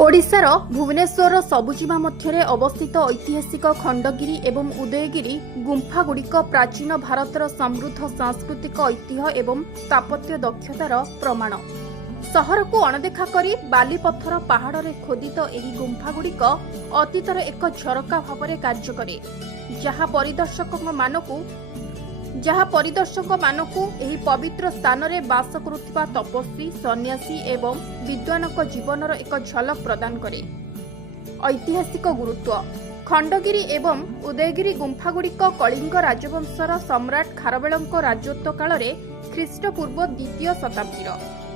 ओडिशार भुवनेश्वर सबुजिमा मध्य अवस्थित ऐतिहासिक खंडगिरी एवं उदयगिरी गुंफागुड़िक प्राचीन भारतर समृद्ध सांस्कृतिक ऐतिह्य एवं स्थापत्य दक्षतार प्रमाण। सहर को अणदेखा करी बालीपथर पहाड़ में खोदित एही गुंफागुड़िक अतीतर एक झरका भाव कार्य करे, जहा परिदर्शक मानकु एही पवित्र स्थान रे बास करुथिबा तपस्वी, सन्यासी एवं विद्वानक जीवनर एक झलक प्रदान करे। ऐतिहासिक गुरुत्व। खंडगिरी एवं उदयगिरी गुंफागुड़िक कलिंग राजवंशर सम्राट खारवेलଙ୍କ राजत्व काल रे ख्रीष्टपूर्व द्वितीय शताब्दीर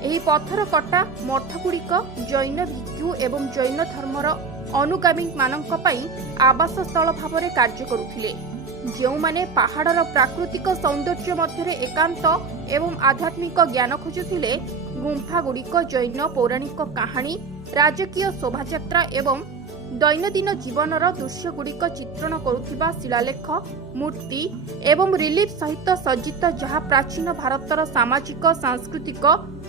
एही पत्थर कटा मठगुड़िक जैन भिक्षु एवं जैन धर्मर अनुगामी मानक पई आवास स्थल भाव कार्य करुथिले, जेउमाने पहाड़र प्राकृतिक सौंदर्य मध्य एकांत एवं आध्यात्मिक ज्ञान खोजुथिले। गुंफागुड़िक जैन पौराणिक कहानी, राजकीय शोभायात्रा एवं दैनंदिन जीवनर दृश्यगुड़िक चित्रण करुथिबा शिलालेख, मूर्ति एवं रिलीफ सहित सज्जित, जहा प्राचीन भारतर सामाजिक सांस्कृतिक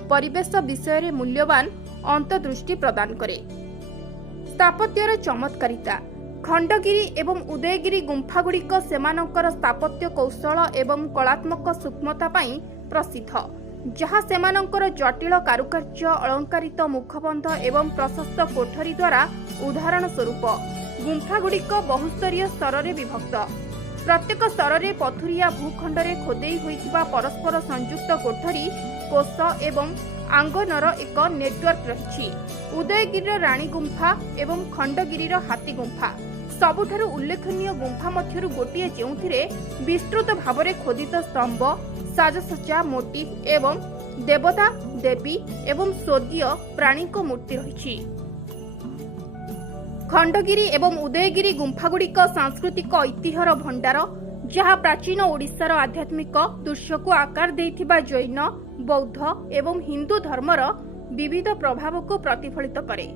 परिवेश विषय मूल्यवान अंतर्दृष्टि प्रदान करे। स्थापत्यर चमत्कारिता। खंडगिरी एवं उदयगिरी गुंफागुड़िक सेमानंकर स्थापत्य कौशल एवं कलात्मक सूक्ष्मता पई प्रसिद्ध, जहा सेमानंकर जटिल कारुकार्य, अलंकारित मुखबंध एवं प्रशस्त कोठरी द्वारा उदाहरण स्वरूप गुंफागुड़िक बहुस्तरीय स्तर रे विभक्त। प्रत्येक स्तर रे पथुरिया भूखंड रे खोदेई होइथिबा परस्पर संयुक्त कोठरी, कोष एवं आंगनर एक नेटवर्क रही। उदयगिरी राणी गुंफा एवं खंडगिरी हाथी गुंफा सबुठारु उल्लेखनीय गुंफा मध्यरु गोटिए, जेउथिरे विस्तृत भावरे खोदित स्तंभ, साजसज्जा, मोटिफ एवं देवता देवी एवं स्वर्गीय प्राणी को मूर्ति रही। खंडगिरी एवं उदयगिरी गुंफागुड़िक सांस्कृतिक ऐतिह्यर भंडार, जहा प्राचीन ओडिशार आध्यात्मिक दृश्य को आकार देइथिबा जैन, बौद्ध एवं हिंदू धर्मर विविध प्रभाव को प्रतिफलित करे।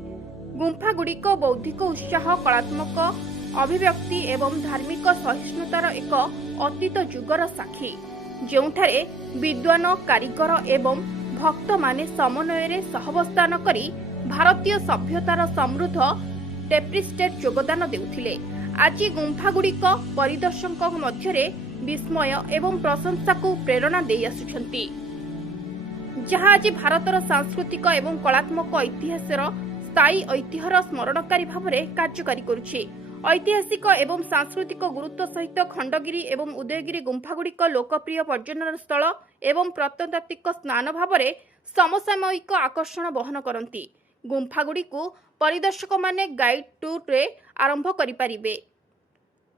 गुंफागुड़िक बौद्धिक उत्साह, कलात्मक अभिव्यक्ति एवं धार्मिक सहिष्णुतार एक अतीत जुगर साक्षी, जेउठारे विद्वान, कारीगर एवं भक्त माने समन्वय सहवस्थान करी भारतीय सभ्यतार समृद्ध टेप्रिस्टेट योगदान देउथिले। आज गुंफागुड़िक परिदर्शक मध्य विस्मय एवं प्रशंसा को प्रेरणा दे आसुछंती, जहा आज भारतर सांस्कृतिक एवं कलात्मक इतिहासर स्थायी ऐतिह्यर स्मरणकारी भाव कार्यकारी करुछि। ऐतिहासिक एवं सांस्कृतिक गुरुत्व सहित खंडगिरी एवं उदयगिरी गुंफागुड़िक लोकप्रिय पर्यटन स्थल एवं प्रत्नतात्विक स्नान भाव समसामयिक आकर्षण बहन करती। गुंफागुड़िकु परिदर्शक माने गाइड टूर रे आरंभ करि परिबे।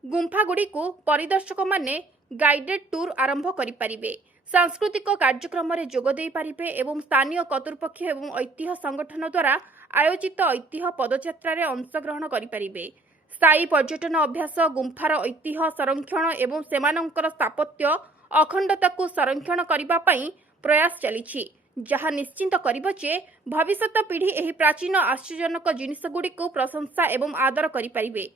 गुंफागुड़िकु परिदर्शक माने गाइडेड टूर आरंभ करि परिबे, सांस्कृतिक कार्यक्रम रे जोग देई परिबे एवं स्थानीय कर्तृपक्ष एवं ऐतिह्य संगठन द्वारा आयोजित ऐतिह्य पदयात्रा रे अंशग्रहण करि परिबे। स्थायी पर्यटन अभ्यास, गुंफार ऐतिह्य संरक्षण एवं सेमानंकर स्थापत्य अखंडता को संरक्षण करिबा पई प्रयास चलिछि, जहा निश्चिंत करिबो जे भविष्यत पीढ़ी एही प्राचीन आश्चर्यजनक जिनिसगुड़ी को प्रशंसा एवं आदर करि परिबे।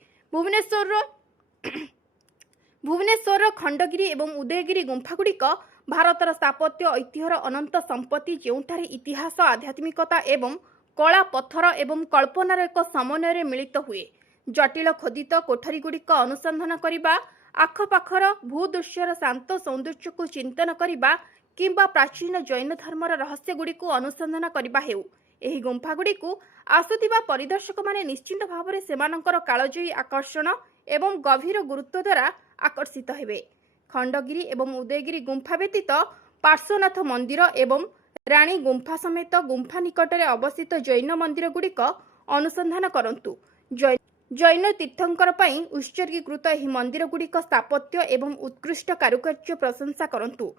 भुवनेश्वर खंडगिरी एवं उदयगिरी गुंफागुड़िक भारतर स्थापत्य ऐतिह्यर अनंत संपत्ति, जेउठारे इतिहास, आध्यात्मिकता एवं कला, पत्थर एवं कल्पनार एक समन्वय मिलित हुए। जटिल खोदित कोठरीगुड़िक अनुसंधान करिबा, आखपाखर भूदृश्यर शांत सौंदर्य को चिंतन करिबा किंबा प्राचीन जैन धर्मर रहस्यगुड़ी को अनुसंधान करिबा हेउ, एही गुंफागुड़िकु आसुथिबा परिदर्शक माने निश्चिंत भावरे सेमानंकर कालजयी आकर्षण एवं गभीर गुरुत्व द्वारा आकर्षित हेबे। खंडगिरी एवं उदयगिरी गुंफा व्यतीत पार्श्वनाथ मंदिर एवं राणी गुंफा समेत गुंफा निकटरे अवस्थित जैन मंदिर गुड़िक अनुसंधान करंतु। जैन तीर्थंकर पई उत्सर्गीकृत एही मंदिर गुड़िक स्थापत्य एवं उत्कृष्ट कारुकार्य प्रशंसा करंतु।